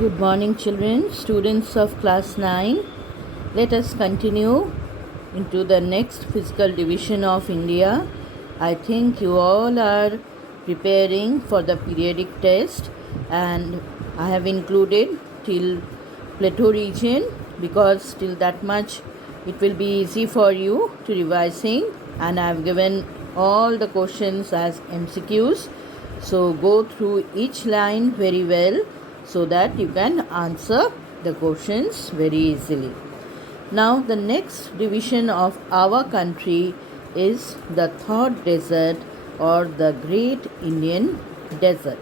Good morning, children, students of class 9. Let us continue into the next physical division of India. I think you all are preparing for the periodic test, and I have included till plateau region because till that much it will be easy for you to revising, and I have given all the questions as MCQs. So go through each line very well so that you can answer the questions very easily. Now the next division of our country is the Thar Desert or the Great Indian Desert.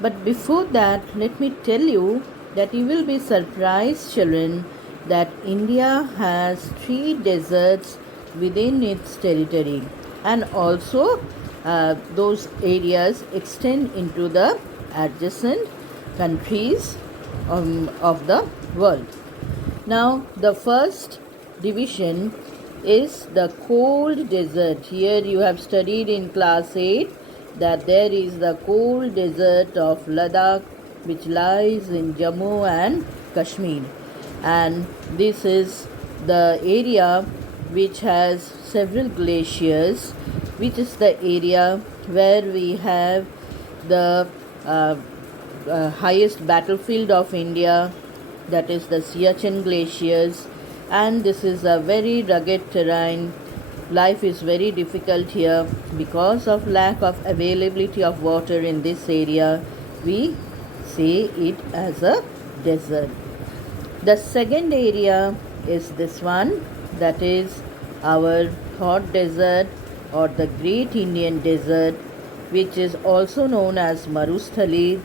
But before that, let me tell you that you will be surprised, children, that India has 3 deserts within its territory, and also those areas extend into the adjacent countries of the world. Now, the first division is the cold desert. Here you have studied in class 8 that there is the cold desert of Ladakh, which lies in Jammu and Kashmir. And this is the area which has several glaciers, which is the area where we have the highest battlefield of India, that is the Siachen glaciers, and this is a very rugged terrain. Life is very difficult here because of lack of availability of water in this area. We say it as a desert. The second area is this one, that is our hot desert or the Great Indian Desert, which is also known as Marusthali.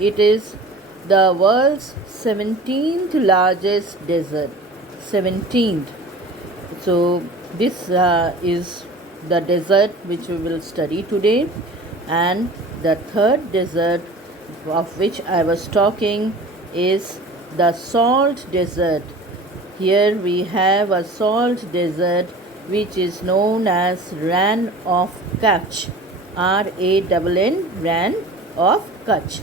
It is the world's 17th largest desert. 17th. So this is the desert which we will study today, and the third desert of which I was talking is the salt desert. Here we have a salt desert which is known as Rann of Kutch. R-A-N-N, Rann of Kutch.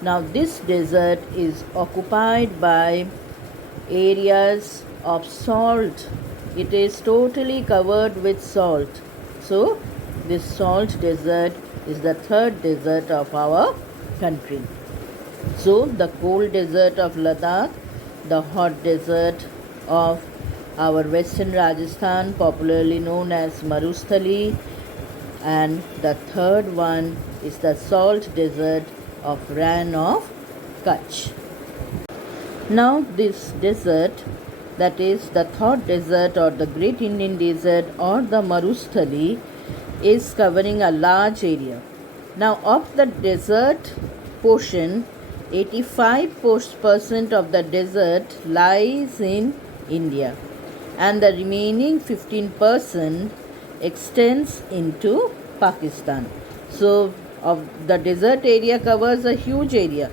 Now this desert is occupied by areas of salt. It is totally covered with salt. So this salt desert is the third desert of our country. So the cold desert of Ladakh, the hot desert of our western Rajasthan, popularly known as Marusthali, and the third one is the salt desert of Rann of Kutch. Now this desert, that is the Thar Desert or the Great Indian Desert or the Marusthali, is covering a large area. Now of the desert portion, 85% of the desert lies in India, and the remaining 15% extends into Pakistan. So of the desert area covers a huge area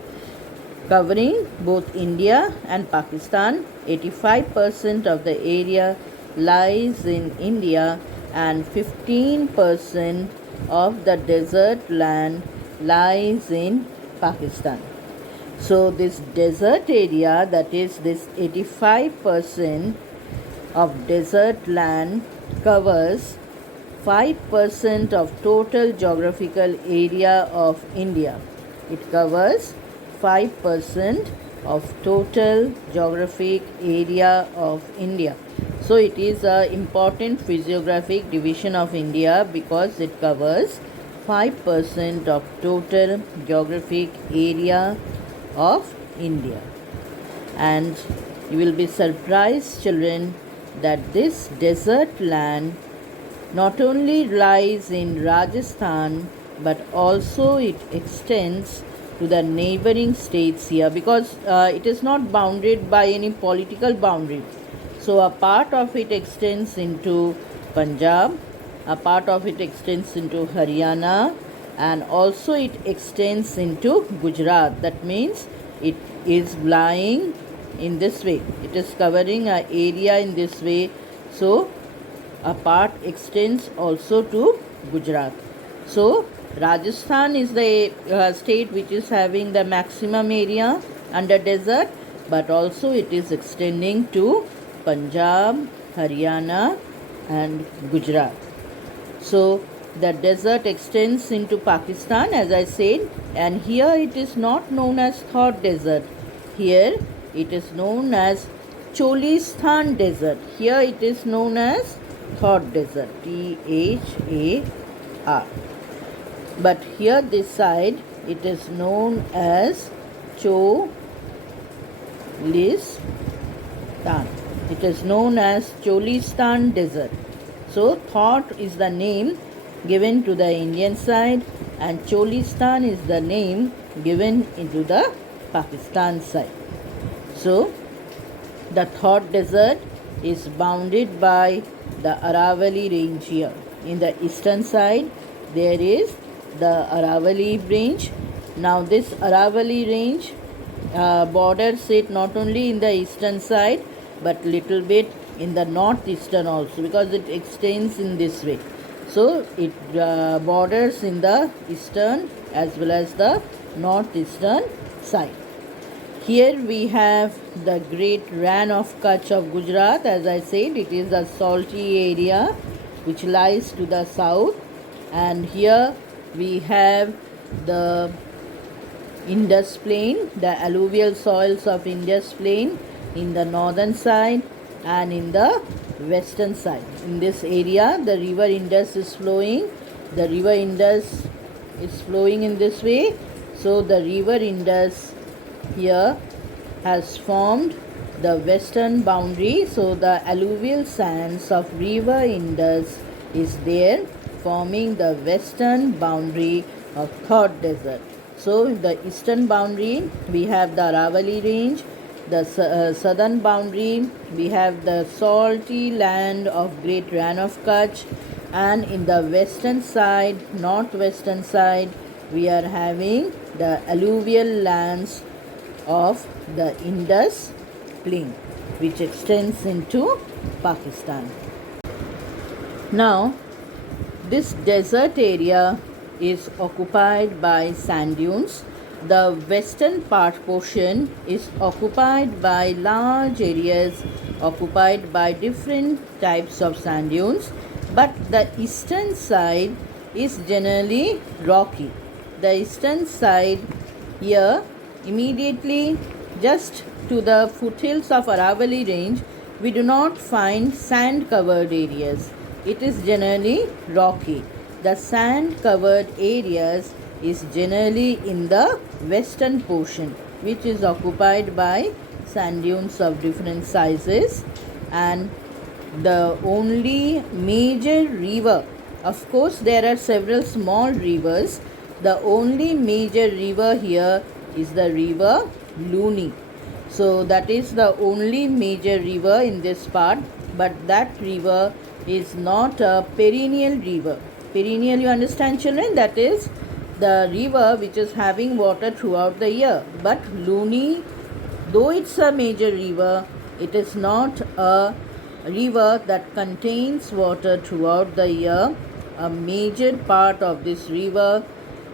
covering both India and Pakistan. 85% of the area lies in India and 15% of the desert land lies in Pakistan. So this desert area, that is this 85% of desert land, covers 5% of total geographical area of India. It covers 5% of total geographic area of India. So it is an important physiographic division of India because it covers 5% of total geographic area of India. And you will be surprised, children, that this desert land not only lies in Rajasthan but also it extends to the neighboring states here, because it is not bounded by any political boundary. So a part of it extends into Punjab, a part of it extends into Haryana, and also it extends into Gujarat. That means it is lying in this way. It is covering an area in this way. So a part extends also to Gujarat. So Rajasthan is the state which is having the maximum area, under desert, but also it is extending to Punjab, Haryana and Gujarat. So the desert extends into Pakistan, as I said, and here it is not known as Thar desert. Here it is known as Cholistan desert. Here it is known as Thar desert, Thar. But here this side it is known as Cholistan. It is known as Cholistan desert. So Thar is the name given to the Indian side and Cholistan is the name given into the Pakistan side. So the Thar desert is bounded by the Aravalli range here. In the eastern side there is the Aravalli range. Now this Aravalli range borders it not only in the eastern side but little bit in the northeastern also, because it extends in this way. So it borders in the eastern as well as the northeastern side. Here we have the great Ran of Kutch of Gujarat. As I said, it is a salty area which lies to the south, and here we have the Indus Plain, the alluvial soils of Indus Plain in the northern side and in the western side. In this area the river Indus is flowing. The river Indus is flowing in this way. So the river Indus here has formed the western boundary. So the alluvial sands of river Indus is there, forming the western boundary of Thar desert. So in the eastern boundary we have the Aravalli range. The southern boundary we have the salty land of Great Ran of Kutch, and in the western side, northwestern side, we are having the alluvial lands of the Indus Plain, which extends into Pakistan. Now this desert area is occupied by sand dunes. The western portion is occupied by large areas occupied by different types of sand dunes, but the eastern side is generally rocky. The eastern side here, immediately just to the foothills of Aravalli range, we do not find sand covered areas. It is generally rocky. The sand covered areas is generally in the western portion, which is occupied by sand dunes of different sizes, and the only major river, of course there are several small rivers, the only major river here is the river Luni. So that is the only major river in this part, but that river is not a perennial river. Perennial, you understand children, that is the river which is having water throughout the year. But Luni, though it's a major river, it is not a river that contains water throughout the year. A major part of this river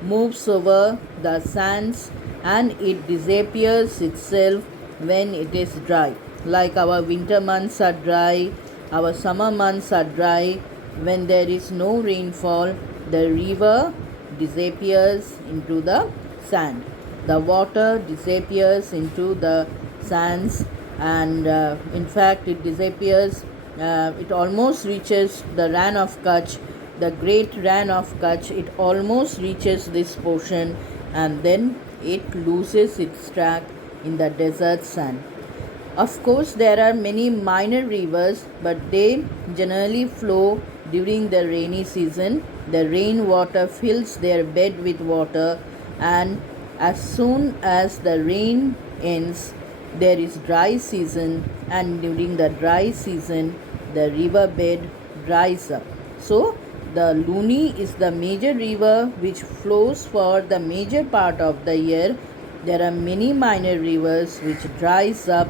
moves over the sands and it disappears itself when it is dry. Like our winter months are dry, our summer months are dry. When there is no rainfall, the river disappears into the sand. The water disappears into the sands, and in fact it disappears. It almost reaches the Ran of Kutch, the great Ran of Kutch. It almost reaches this portion, and then it loses its track in the desert sand. Of course, there are many minor rivers, but they generally flow during the rainy season. The rainwater fills their bed with water, and as soon as the rain ends, there is dry season, and during the dry season, the river bed dries up. So, the Luni is the major river which flows for the major part of the year. There are many minor rivers which dries up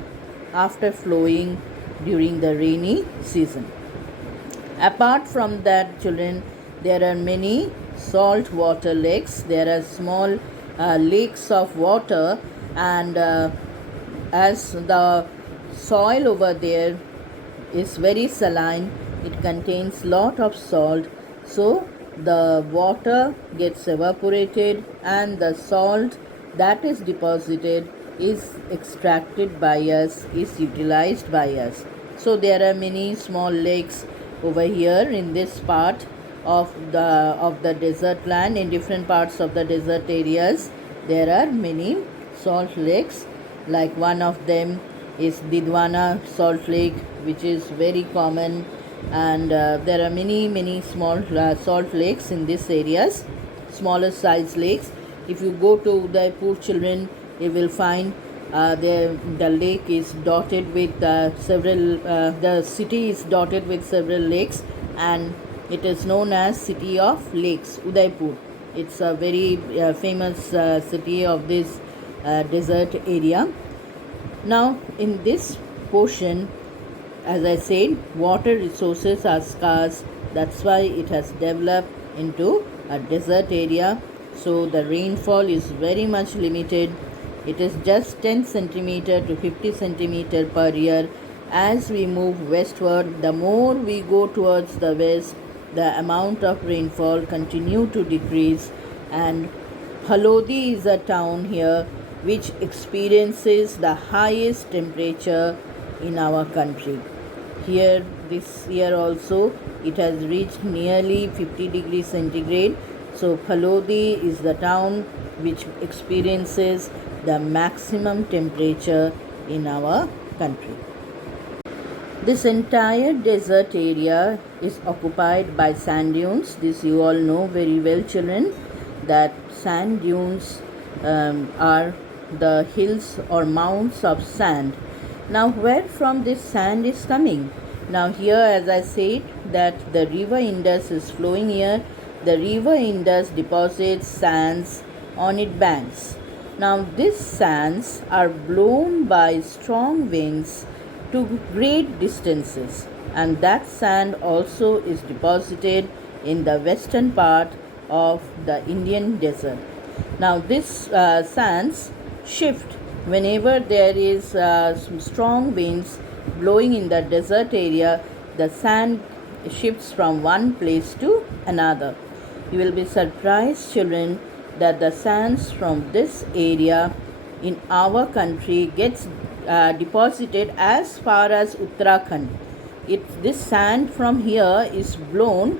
after flowing during the rainy season. Apart from that, children, there are many salt water lakes. There are small lakes of water and as the soil over there is very saline, it contains lot of salt, so the water gets evaporated and the salt that is deposited is extracted by us, is utilized by us. So there are many small lakes over here in this part of the desert land. In different parts of the desert areas there are many salt lakes, like one of them is Didwana salt lake, which is very common, and there are many small salt lakes in these areas, smaller size lakes. If you go to Udaipur, children, you will find the lake is dotted with the city is dotted with several lakes, and it is known as City of Lakes, Udaipur. It's a very famous city of this desert area. Now, in this portion, as I said, water resources are scarce. That's why it has developed into a desert area. So the rainfall is very much limited. It is just 10 centimeter to 50 centimeter per year. As we move westward, the more we go towards the west, the amount of rainfall continue to decrease, and Halodi is a town here which experiences the highest temperature in our country. Here this year also it has reached nearly 50 degrees centigrade. So Halodi is the town which experiences the maximum temperature in our country. This entire desert area is occupied by sand dunes. This you all know very well, children, that sand dunes are the hills or mounds of sand. Now, where from this sand is coming? Now, here, as I said, that the river Indus is flowing here. The river Indus deposits sands on its banks. Now, these sands are blown by strong winds to great distances, and that sand also is deposited in the western part of the Indian desert. Now, these sands shift whenever there is some strong winds blowing in the desert area. The sand shifts from one place to another. You will be surprised, children, that the sands from this area in our country gets deposited as far as Uttarakhand. This sand from here is blown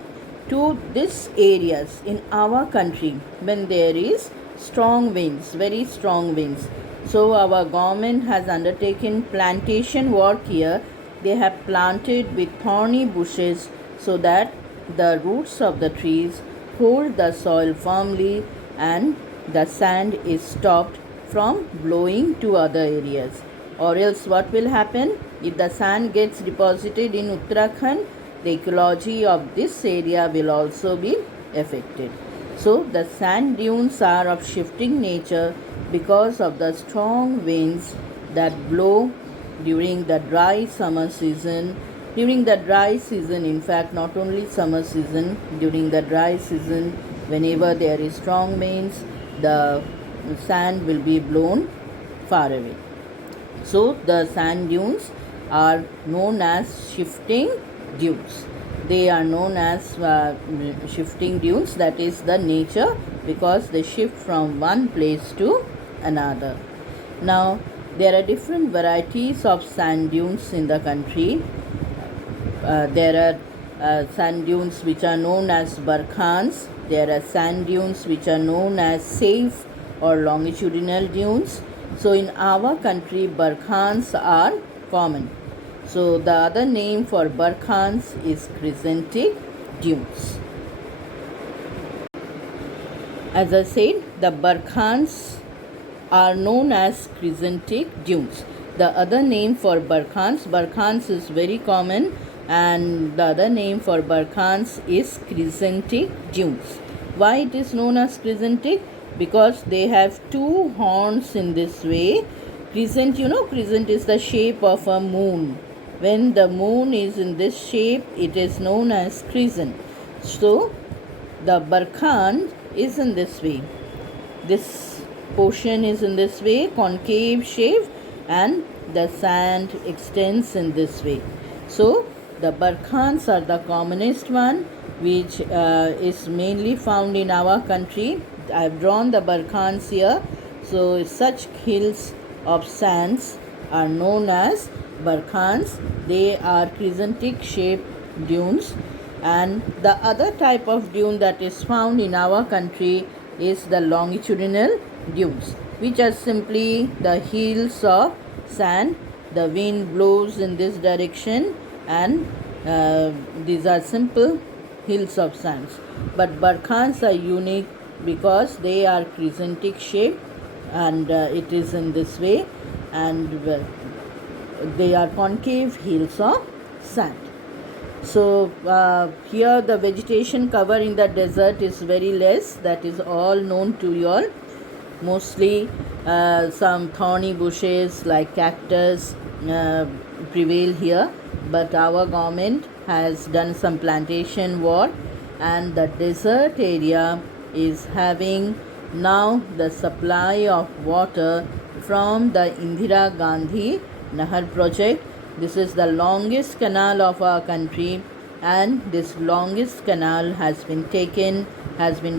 to these areas in our country when there is strong winds, very strong winds. So our government has undertaken plantation work here. They have planted with thorny bushes so that the roots of the trees hold the soil firmly and the sand is stopped from blowing to other areas. Or else what will happen? If the sand gets deposited in Uttarakhand, the ecology of this area will also be affected. So the sand dunes are of shifting nature because of the strong winds that blow during the dry summer season. During the dry season, in fact, not only summer season, during the dry season, whenever there is strong winds, the sand will be blown far away. So the sand dunes are known as shifting dunes. They are known as shifting dunes. That is the nature, because they shift from one place to another. Now, there are different varieties of sand dunes in the country. There are sand dunes which are known as barkhans. There are sand dunes which are known as safe or longitudinal dunes. So in our country, barkhans are common. So the other name for barkhans is crescentic dunes. As I said, the barkhans are known as crescentic dunes. The other name for barkhans is very common, and the other name for barkhans is crescentic dunes. Why it is known as crescentic? Because they have two horns in this way. Crescent, crescent is the shape of a moon. When the moon is in this shape, it is known as crescent. So the barkhan is in this way. This portion is in this way, concave shape, and the sand extends in this way. So the barkhans are the commonest one, which is mainly found in our country. I have drawn the barkhans here. So such hills of sands are known as barkhans. They are crescentic shaped dunes. And the other type of dune that is found in our country is the longitudinal dunes, which are simply the hills of sand. The wind blows in this direction, and these are simple hills of sands. But barkhans are unique because they are crescentic shape, and it is in this way, and they are concave hills of sand. So here the vegetation cover in the desert is very less. That is all known to you all. Mostly some thorny bushes like cactus prevail here, but our government has done some plantation work, and the desert area is having now the supply of water from the Indira Gandhi Nahar project. This is the longest canal of our country, and this longest canal has been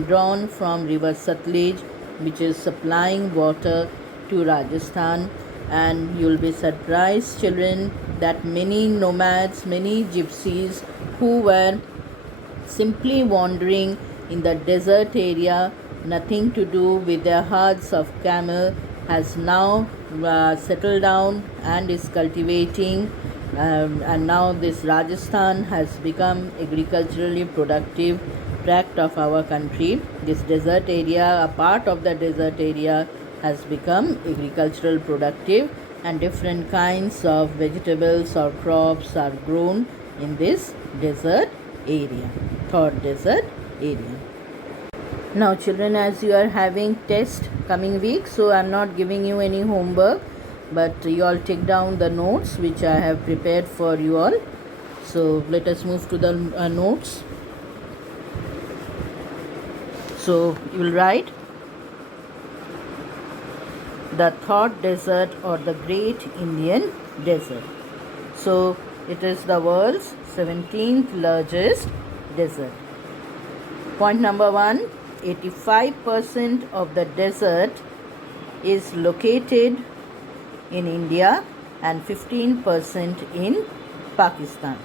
drawn from river Satluj, which is supplying water to Rajasthan. And you will be surprised, children, that many nomads, many gypsies who were simply wandering in the desert area, nothing to do with their herds of camel, has now settled down and is cultivating, and now this Rajasthan has become agriculturally productive tract of our country. This desert area, a part of the desert area, has become agricultural productive, and different kinds of vegetables or crops are grown in this desert area, Thar desert area. Now children, as you are having test coming week, so I am not giving you any homework, but you all take down the notes which I have prepared for you all. So let us move to the notes. So you will write the Thar desert or the Great Indian Desert. So it is the world's 17th largest desert. Point number 1, 85% of the desert is located in India and 15% in Pakistan.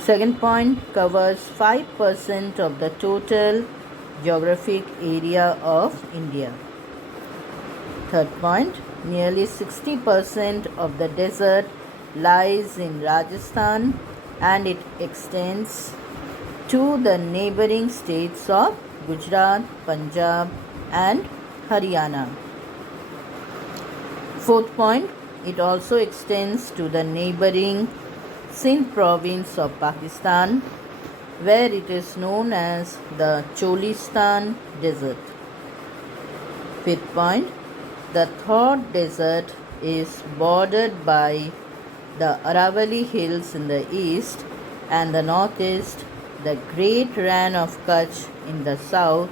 Second point, covers 5% of the total geographic area of India. Third point, nearly 60% of the desert lies in Rajasthan, and it extends to the neighboring states of Gujarat, Punjab and Haryana. Fourth point, it also extends to the neighboring Sindh province of Pakistan, where it is known as the Cholistan Desert. Fifth point, the Thar desert is bordered by the Aravalli Hills in the east and the northeast, the Great Rann of Kutch in the south,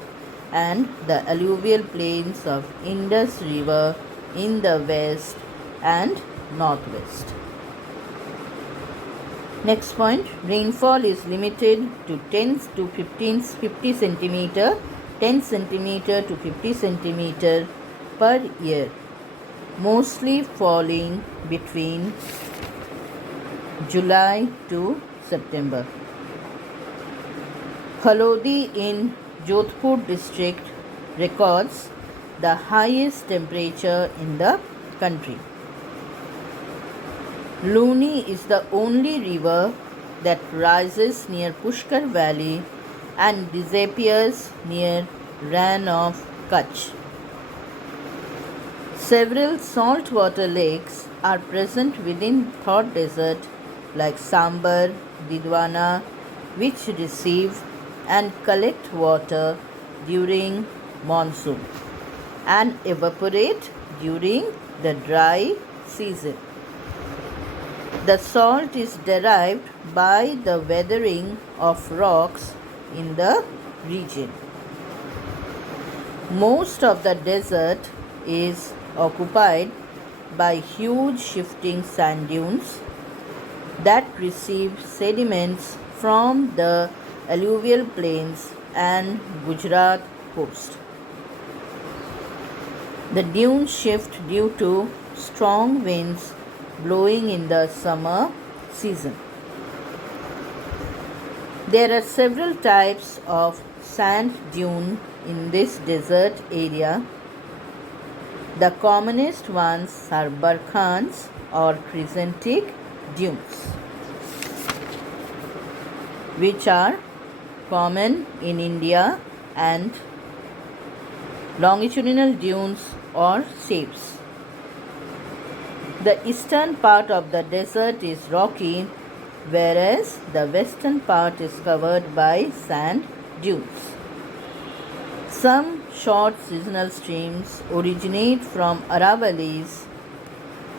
and the alluvial plains of Indus River in the west and northwest. Next point, rainfall is limited to 10 to 50 centimeter, 10 centimeter to 50 centimeter per year, mostly falling between July to September. Khalodi in Jodhpur district records the highest temperature in the country. Luni is the only river that rises near Pushkar Valley and disappears near Rann of Kutch. Several saltwater lakes are present within Thar desert like Sambar, Didwana, which receive and collect water during monsoon and evaporate during the dry season. The salt is derived by the weathering of rocks in the region. Most of the desert is occupied by huge shifting sand dunes that receive sediments from the alluvial plains and Gujarat coast. The dunes shift due to strong winds blowing in the summer season. There are several types of sand dune in this desert area. The commonest ones are barkhans or crescentic dunes, which are common in India, and longitudinal dunes or shapes. The eastern part of the desert is rocky, whereas the western part is covered by sand dunes. Some short seasonal streams originate from Aravallis,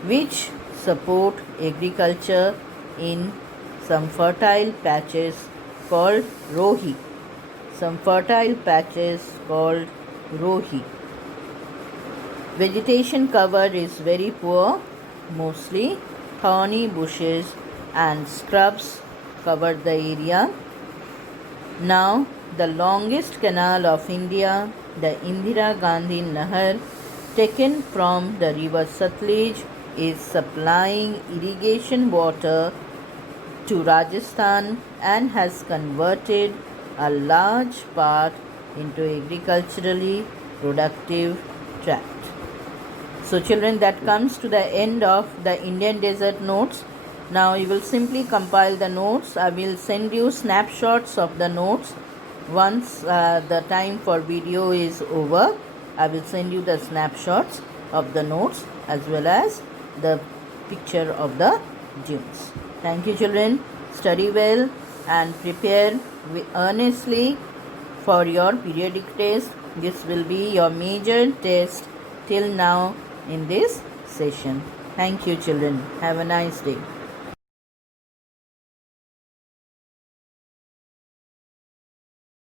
which support agriculture in some fertile patches called Rohi. Vegetation cover is very poor, mostly thorny bushes and scrubs cover the area. Now, the longest canal of India, the Indira Gandhi Nahar, taken from the river Satluj, is supplying irrigation water to Rajasthan and has converted a large part into agriculturally productive tract. So children, that comes to the end of the Indian desert notes. Now you will simply compile the notes. I will send you snapshots of the notes once the time for video is over. I will send you the snapshots of the notes as well as the picture of the dunes. Thank you children. Study well and prepare earnestly for your periodic test. This will be your major test till now in this session. Thank you children. Have a nice day.